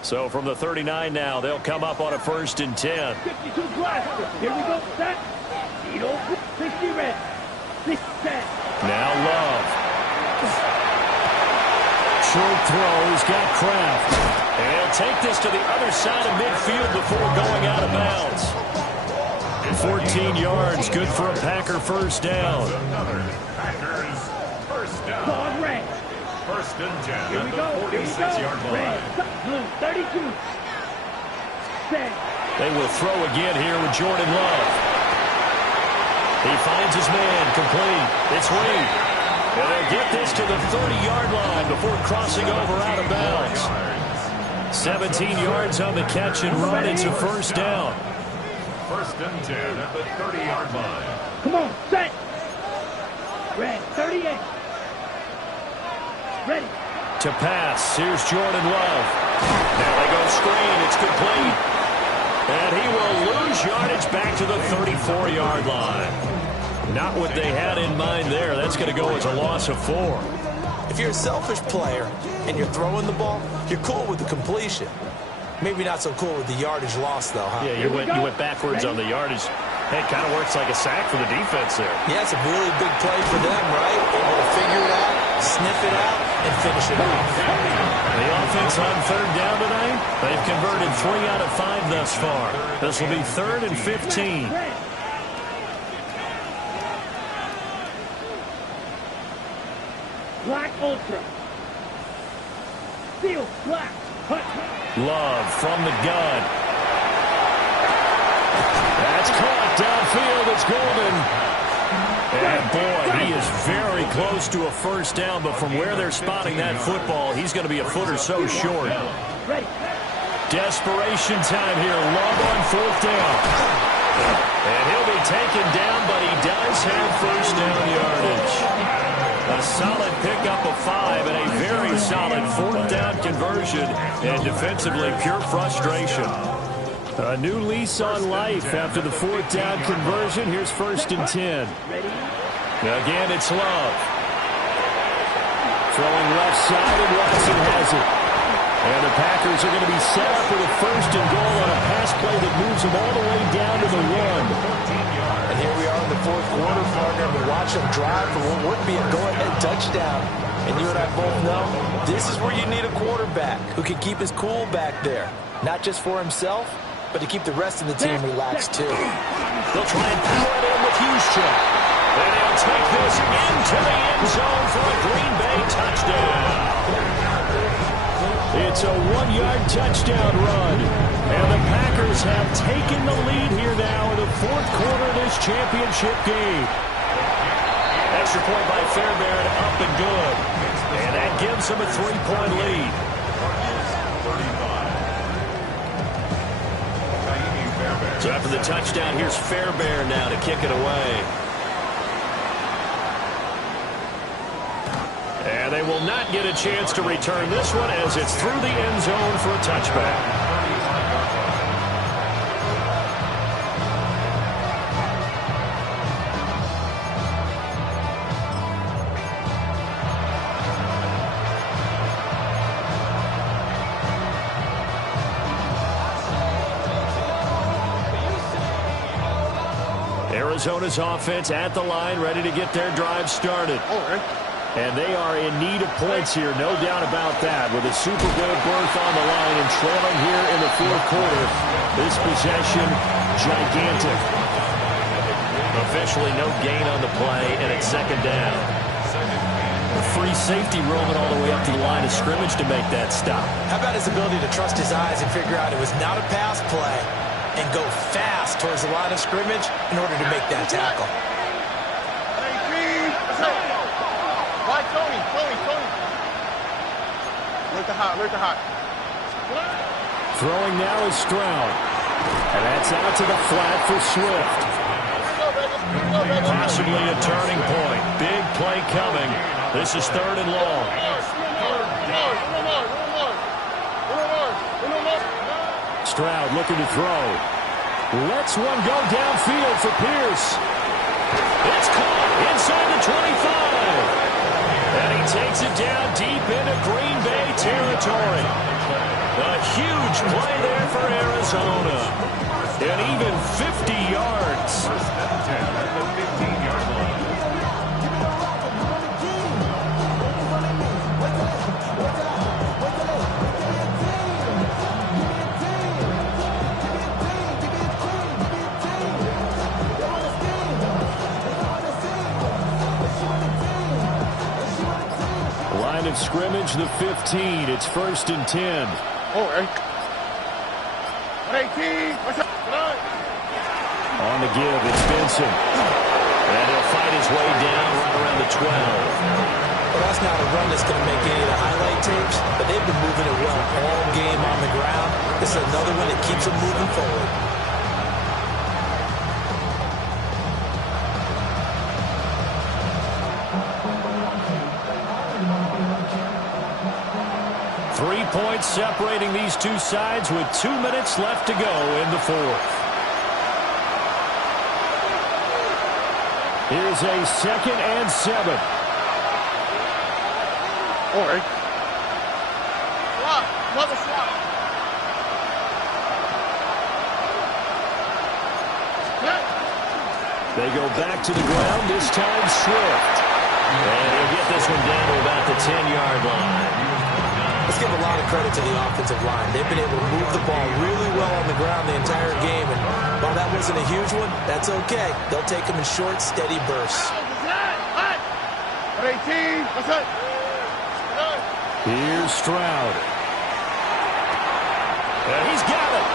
So from the 39 now, they'll come up on a 1st and 10. 52 glass. Here we go. Set. 60 red. 6 set. Now Love. Short throw. He's got Kraft. And he'll take this to the other side of midfield before going out of bounds. 14 yards. Good for a Packer 1st down. Another Packers 1st down. Dog red. 1st and 10 Here we at go. the 46-yard line. Red. Blue. 32. Set. They will throw again here with Jordan Love. He finds his man, complete. It's Reed. And they'll get this to the 30-yard line before crossing over out of bounds. 17 yards on the catch and run. It's a 1st down. 1st and 10 at the 30-yard line. Come on. Set. Red, 38. Ready. To pass, here's Jordan Love. Now they go screen, it's complete. And he will lose yardage back to the 34-yard line. Not what they had in mind there. That's going to go as a loss of 4. If you're a selfish player and you're throwing the ball, you're cool with the completion. Maybe not so cool with the yardage loss, though, huh? Yeah, you went backwards on the yardage. Hey, it kind of works like a sack for the defense there. Yeah, it's a really big play for them, right? Able to figure it out, sniff it out, and finish it off. The offense on third down tonight, they've converted 3 out of 5 thus far. This will be 3rd and 15. Black Ultra. Steel, black. Hut. Love from the gun. That's caught downfield. It's Golden. And boy, he is very close to a first down, but from where they're spotting that football, he's going to be a foot or so short. Desperation time here. Love on 4th down. And he'll be taken down, but he does have first down yardage. A solid pickup of 5 and a very solid 4th down conversion. And defensively, pure frustration. A new lease on life after the 4th down conversion. Here's 1st and 10. Again, it's Love. Throwing left side, and Watson has it. And the Packers are going to be set up with a 1st and goal on a pass play that moves them all the way down to the 1. And here we are in the 4th quarter, partner. We watch them drive for what would be a go-ahead touchdown. And you and I both know this is where you need a quarterback who can keep his cool back there. Not just for himself, but to keep the rest of the team relaxed, too. They'll try and power it in with Houston. And they'll take this into the end zone for a Green Bay touchdown. It's a 1-yard touchdown run. And the Packers have taken the lead here now in the 4th quarter of this championship game. Extra point by Fairbairn, up and good. And that gives them a 3-point lead. So after the touchdown, here's Fairbairn now to kick it away. And they will not get a chance to return this one as it's through the end zone for a touchback. Arizona's offense at the line, ready to get their drive started. And they are in need of points here, no doubt about that. With a Super Bowl berth on the line and trailing here in the 4th quarter, this possession, gigantic. Officially no gain on the play, and it's 2nd down. A free safety roaming all the way up to the line of scrimmage to make that stop. How about his ability to trust his eyes and figure out it was not a pass play and go fast towards the line of scrimmage in order to make that tackle. Where's the hot? Throwing now is Stroud. And that's out to the flat for Swift. Possibly a turning point. Big play coming. This is 3rd and long. Stroud looking to throw. Lets one go downfield for Pierce. It's caught inside the 25. And he takes it down deep into Green Bay territory. A huge play there for Arizona. And even 50 yards. First and 10 at the 15-yard line. Line of scrimmage, the 15. It's 1st and 10. On the give, it's Benson. And he'll fight his way down right around the 12. Well, that's not a run that's going to make any of the highlight tapes, but they've been moving it well all game on the ground. This is another one that keeps them moving forward. 3 points separating these two sides with 2 minutes left to go in the fourth. Here's a 2nd and 7. All right. Swap. Another swap. They go back to the ground, this time Swift. And he'll get this one down to about the 10-yard line. Let's give a lot of credit to the offensive line. They've been able to move the ball really well on the ground the entire game. And while that wasn't a huge one, that's okay. They'll take them in short, steady bursts. 18. What's up? Here's Stroud. And he's got it.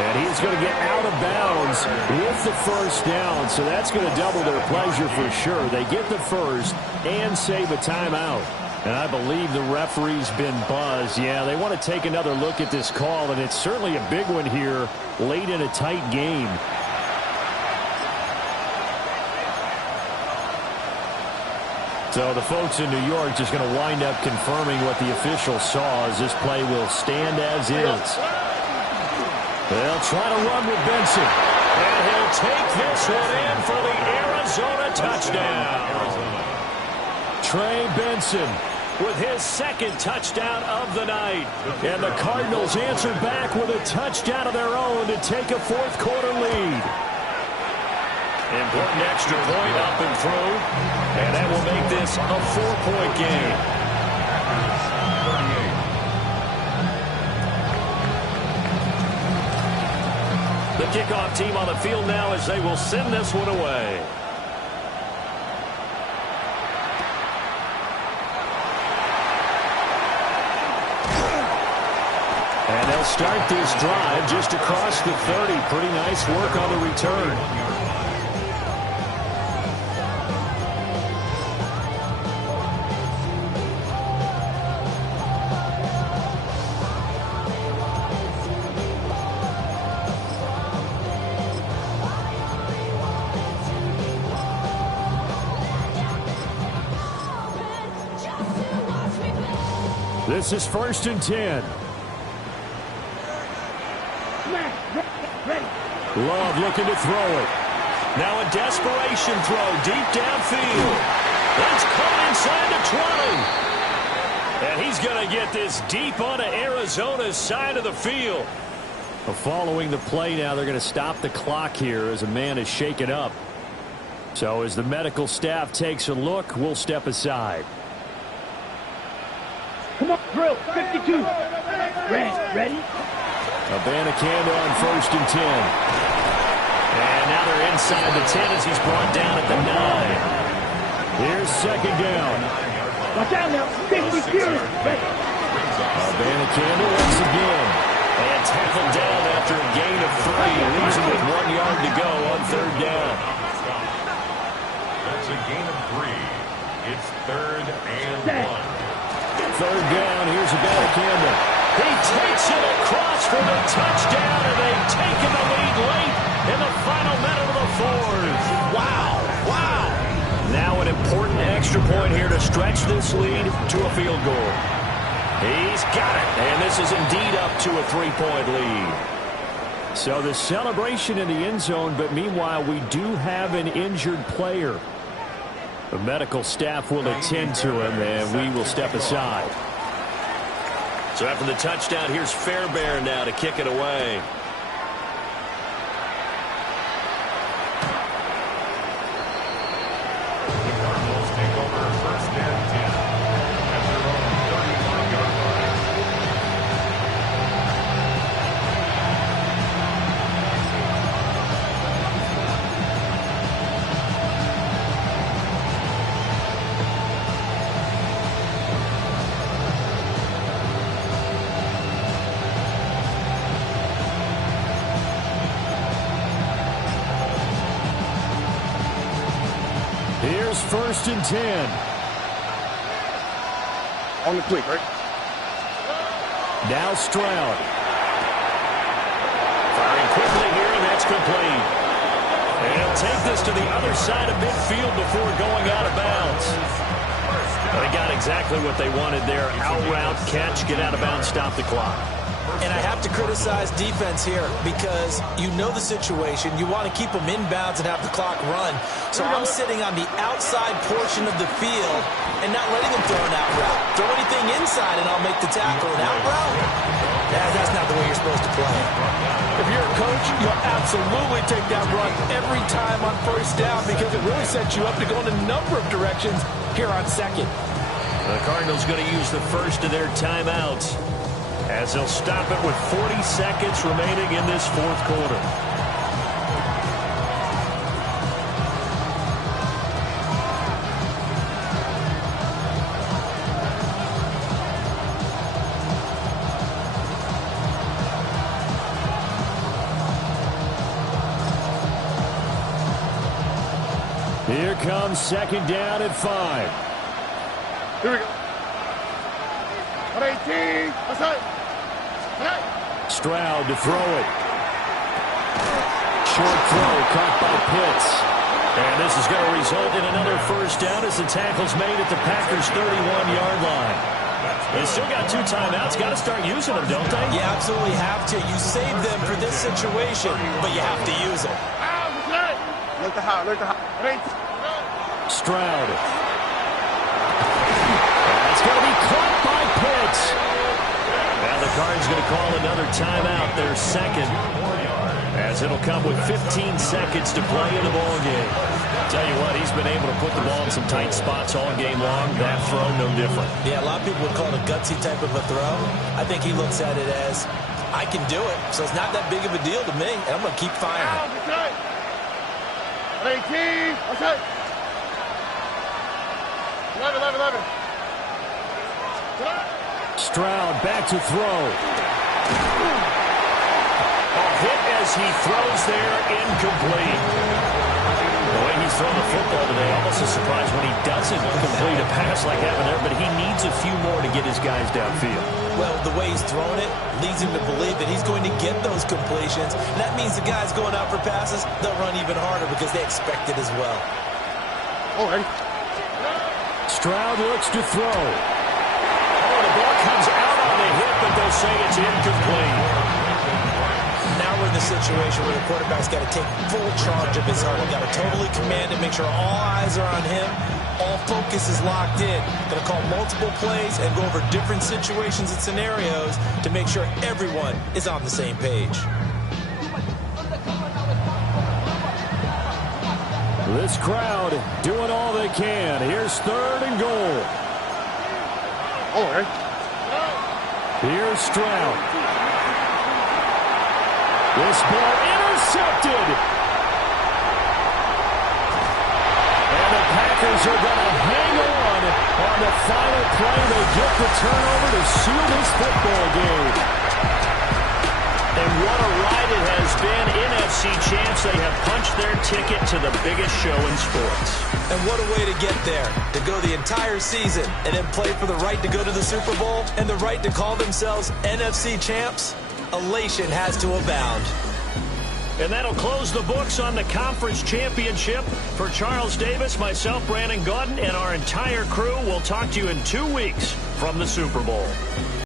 And he's going to get out of bounds with the first down. So that's going to double their pleasure for sure. They get the first and save a timeout. And I believe the referee's been buzzed. Yeah, they want to take another look at this call, and it's certainly a big one here late in a tight game. So the folks in New York just going to wind up confirming what the official saw, as this play will stand as is. They'll try to run with Benson. And he'll take this one in for the Arizona touchdown. Trey Benson with his 2nd touchdown of the night. And the Cardinals answer back with a touchdown of their own to take a fourth-quarter lead. Important extra point up and through. And that will make this a 4-point game. The kickoff team on the field now as they will send this one away. And they'll start this drive just across the 30. Pretty nice work on the return. This is 1st and 10. Love looking to throw it. Now a desperation throw deep downfield. That's caught inside the 20. And he's going to get this deep onto Arizona's side of the field. Following the play now, they're going to stop the clock here as a man is shaken up. So as the medical staff takes a look, we'll step aside. Come on, drill. 52. Ready? Abanikanda on 1st and 10. And now they're inside the 10 as he's brought down at the 9. Here's 2nd down. Watch out now. 50 serious. Ready. Abanikanda once again. And tackled down after a gain of 3. Leaves him with 1 yard to go on 3rd down. That's a gain of 3. It's 3rd and 1. 3rd down, here's Abanikanda. He takes it across for the touchdown, and they've taken the lead late in the final minute of the fourth. Wow. Now an important extra point here to stretch this lead to a field goal. He's got it, and this is indeed up to a 3-point lead. So the celebration in the end zone, but meanwhile we do have an injured player. The medical staff will attend to him, and we will step aside. So after the touchdown, here's Fairbairn now to kick it away. The Cardinals take over 1st and 10 at their own 35-yard line. Here's 1st and 10. On the quick, right? Now Stroud. Firing quickly here, and that's complete. And he'll take this to the other side of midfield before going out of bounds. They got exactly what they wanted there. Out route, catch, get out of bounds, stop the clock. And I have to criticize defense here because you know the situation. You want to keep them inbounds and have the clock run. So I'm sitting on the outside portion of the field and not letting them throw an out route. Throw anything inside and I'll make the tackle. An out route? That's not the way you're supposed to play. If you're a coach, you'll absolutely take that run every time on first down because it really sets you up to go in a number of directions here on second. The Cardinals going to use the first of their timeouts as they'll stop it with 40 seconds remaining in this fourth quarter. Here comes second down at 5. Here we go. 118. That's it. Stroud to throw it. Short throw caught by Pitts. And this is going to result in another first down as the tackle's made at the Packers' 31-yard line. They still got 2 timeouts. Got to start using them, don't they? You absolutely have to. You save them for this situation, but you have to use them. Look to high. Stroud. It's going to be caught by Pitts. Now the Cards going to call another timeout, their second, as it'll come with 15 seconds to play in the ball game. Tell you what, he's been able to put the ball in some tight spots all game long. That throw, no different. Yeah, a lot of people would call it a gutsy type of a throw. I think he looks at it as, I can do it, so it's not that big of a deal to me, and I'm going to keep firing. 18. That's it. 11. Stroud back to throw. A hit as he throws there, incomplete. The way he's throwing the football today, almost a surprise when he doesn't complete a pass like that there, but he needs a few more to get his guys downfield. Well, the way he's throwing it leads him to believe that he's going to get those completions. And that means the guys going out for passes, they'll run even harder because they expect it as well. Oh, ready. Stroud looks to throw. Oh, the ball comes out on the hit, but they'll say it's incomplete. Now we're in the situation where the quarterback's got to take full charge of his huddle. Got to totally command it, make sure all eyes are on him. All focus is locked in. Going to call multiple plays and go over different situations and scenarios to make sure everyone is on the same page. This crowd doing all they can. Here's 3rd and goal. Oh, ready. Here's Stroud. This ball intercepted. And the Packers are going to hang on the final play. They get the turnover to seal this football game. And what a ride it has been. NFC champs, they have punched their ticket to the biggest show in sports. And what a way to get there. To go the entire season and then play for the right to go to the Super Bowl and the right to call themselves NFC champs. Elation has to abound. And that'll close the books on the conference championship. For Charles Davis, myself, Brandon Gaudin, and our entire crew, we'll talk to you in 2 weeks from the Super Bowl.